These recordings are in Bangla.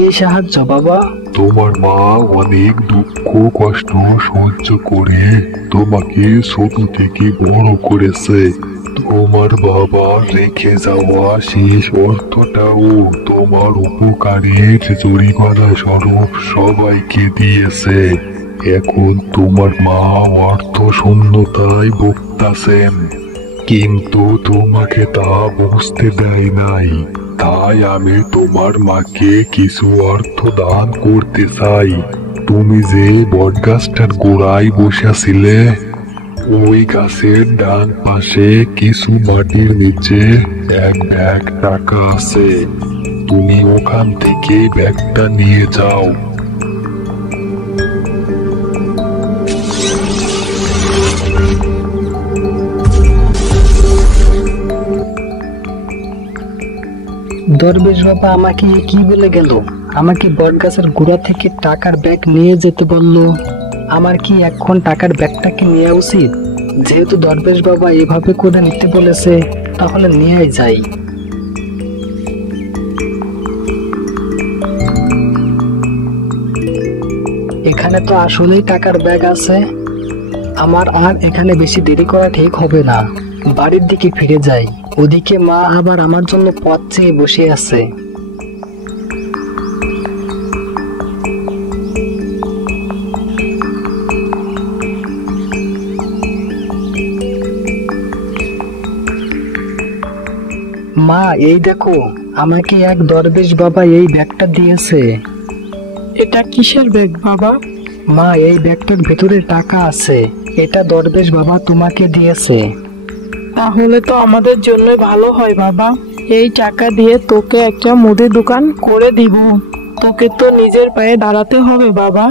কি সাহায্য বাবা? তোমার মা অনেক দুঃখ কষ্ট সহ্য করে তোমাকে ছোট থেকে বড় করেছে। তোমার বাবা রেখে যাওয়া শেষ অর্থটাও তোমার উপকারের জরিমানা স্বরূপ সবাইকে দিয়েছে। এখন তোমার মা অর্থ শূন্যতায় ভুগতাছেন, কিন্তু তোমাকে তা বুঝতে দেয় নাই। তাই আমি তোমার মাকে কিছু অর্থ দান করতে চাই। তুমি যে বটগাছটার গোড়ায় বসেছিলে, ওই গাছের ডান পাশে কিছু মাটির নিচে এক ব্যাগ টাকা আছে। তুমি ওখান থেকে ব্যাগটা নিয়ে যাও। দরবেশ বাবা আমাকে কি বলে গেল? আমাকে বটগাছের গোড়া থেকে টাকার ব্যাগ নিয়ে যেতে বলল। আমার কি এখন টাকার ব্যাগটাকে নেওয়া উচিত? যেহেতু দরবেশ বাবা এভাবে করে নিতে বলেছে, তাহলে নিয়ে যাই। এখানে তো আসলেই টাকার ব্যাগ আছে। আমার আর এখানে বেশি দেরি করা ঠিক হবে না। বাড়ির দিকে ফিরে যাই। ওদিকে মা আবার আমার জন্য পথ চেয়ে বসে আছে। মা, এই দেখো, আমাকে এক দরবেশ বাবা এই ব্যাগটা দিয়েছে। এটা কিসের ব্যাগ বাবা? মা, এই ব্যাগটার ভেতরে টাকা আছে। এটা দরবেশ বাবা তোমাকে দিয়েছে। তাহলে তো আমাদের জন্য ভালো হয় বাবা। এই টাকা দিয়ে তোকে একটা মুদির দোকান করে দিব। তোকে তো নিজের পায়ে দাঁড়াতে হবে বাবা।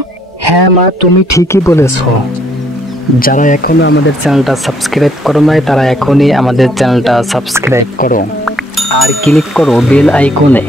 হ্যাঁ মা, তুমি ঠিকই বলেছো। যারা এখনো আমাদের চ্যানেলটা সাবস্ক্রাইব করো নাই, তারা এখনই আমাদের চ্যানেলটা সাবস্ক্রাইব করো আর ক্লিক করো বেল আইকনে।